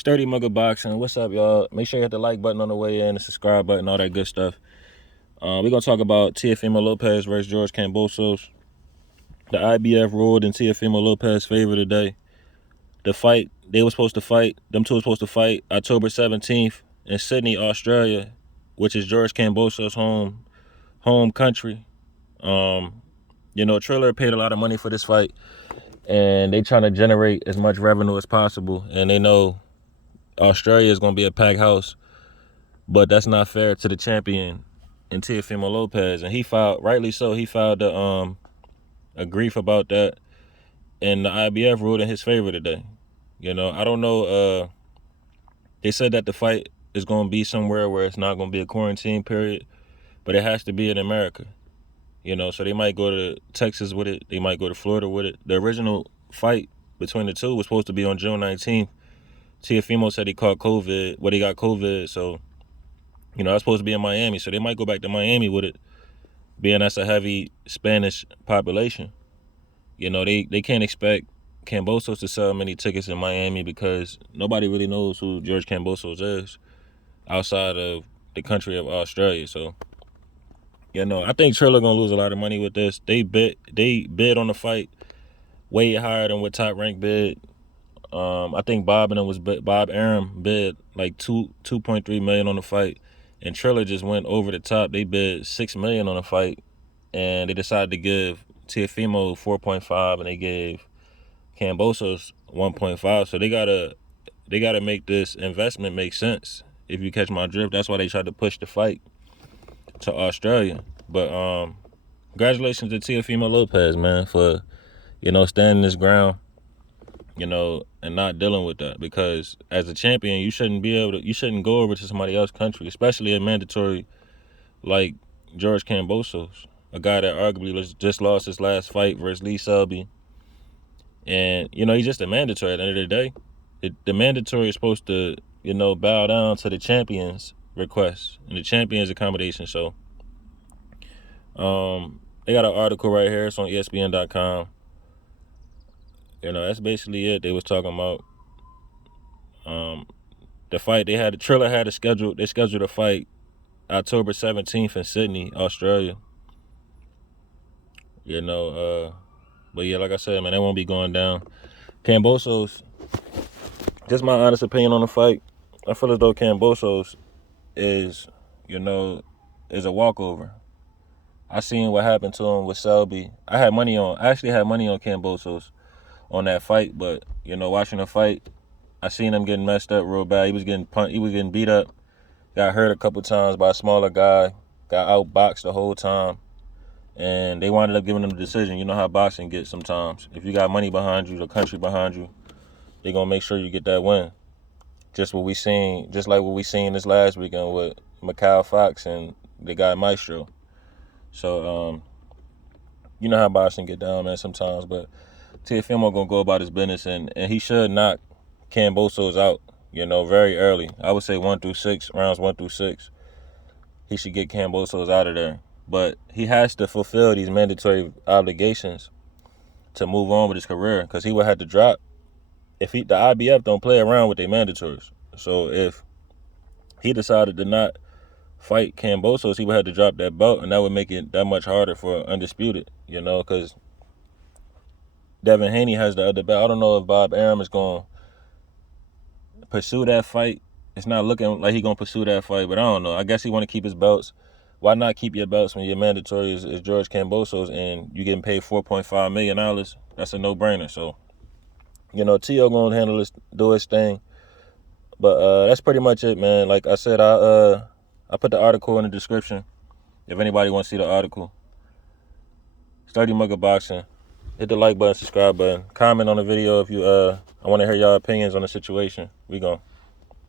Sturdy Mugger Boxing. What's up, y'all? Make sure you hit the like button on the way in, the subscribe button, all that good stuff. We're going to talk about Teofimo Lopez versus George Kambosas. The IBF ruled in Teofimo Lopez's favor today. The fight, they were supposed to fight, them two were supposed to fight October 17th in Sydney, Australia, which is George Kambosas' home country. Triller paid a lot of money for this fight, and they trying to generate as much revenue as possible, and they know Australia is going to be a packed house, but that's not fair to the champion in Teofimo Lopez, and he filed, rightly so, he filed a grief about that, and the IBF ruled in his favor today. I don't know, they said that the fight is going to be somewhere where it's not going to be a quarantine period, but it has to be in America, so they might go to Texas with it, they might go to Florida with it. The original fight between the two was supposed to be on June 19th. Teofimo said he caught COVID, he got COVID, so, that's supposed to be in Miami, so they might go back to Miami with it, being that's a heavy Spanish population. They can't expect Kambosas to sell many tickets in Miami because nobody really knows who George Kambosas is outside of the country of Australia, so, I think Triller gonna lose a lot of money with this. They bid on the fight way higher than what Top Rank bid. I think Bob Arum bid like $2.3 million on the fight, and Triller just went over the top. They bid $6 million on the fight, and they decided to give Teofimo 4.5, and they gave Kambosas 1.5. So they gotta make this investment make sense. If you catch my drift, that's why they tried to push the fight to Australia. But congratulations to Teofimo Lopez, man, for standing his ground, and not dealing with that, because as a champion, you shouldn't go over to somebody else's country, especially a mandatory like George Kambosas, a guy that arguably just lost his last fight versus Lee Selby. And, he's just a mandatory at the end of the day. The mandatory is supposed to, bow down to the champion's request and the champion's accommodation. So, they got an article right here. It's on ESPN.com. That's basically it. They was talking about the fight. Triller had they scheduled a fight October 17th in Sydney, Australia. But yeah, like I said, man, that won't be going down. Kambosas, just my honest opinion on the fight, I feel as though Kambosas is a walkover. I seen what happened to him with Selby. I actually had money on Kambosas on that fight, but watching the fight, I seen him getting messed up real bad. He was getting beat up, got hurt a couple times by a smaller guy, got outboxed the whole time, and they wound up giving him the decision. You know how boxing gets sometimes. If you got money behind you, the country behind you, they're gonna make sure you get that win. Just like what we seen this last weekend with Mikhail Fox and the guy Maestro. So, you know how boxing get down, man, sometimes, but Teofimo gonna go about his business, and he should knock Kambosas out, very early. I would say rounds 1 through 6. He should get Kambosas out of there. But he has to fulfill these mandatory obligations to move on with his career, because he would have to drop the IBF don't play around with their mandatories. So if he decided to not fight Kambosas, he would have to drop that belt, and that would make it that much harder for Undisputed, because Devin Haney has the other belt. I don't know if Bob Arum is going to pursue that fight. It's not looking like he's going to pursue that fight, but I don't know. I guess he want to keep his belts. Why not keep your belts when your mandatory is George Kambosas and you getting paid $4.5 million? That's a no-brainer. So, Tio going to do his thing. But that's pretty much it, man. Like I said, I put the article in the description if anybody wants to see the article. Sturdy Mugger Boxing. Hit the like button, subscribe button. Comment on the video if you I want to hear y'all opinions on the situation. We gone.